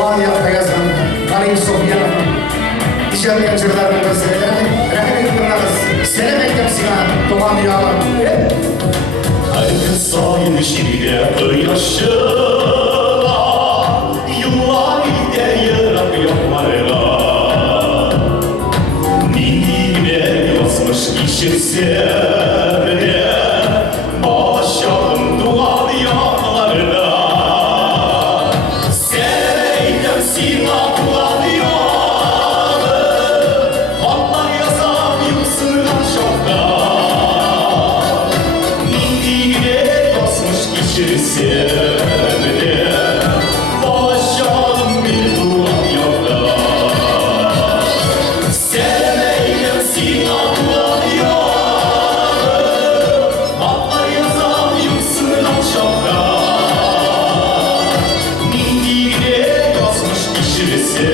Doğan yapta yazan Karim Sofyan İşaret çırlarının gösterileri Rahmet Kırnağız Sene mektepsine Doğan Yağlar Kalbin sayın şiire yaşına Yıllar ide yırak yoklarına Ninime yazmış işitsemine Başalım duvar yanlarına Seneydem sina duvar yanı Hallar yazan yılsıran şokta İçerisinde başalım bir duvar yolda Sevmeyle sinanlar yanı Atlar yazan yıksıran şapka Nindiğine yazmış içerisi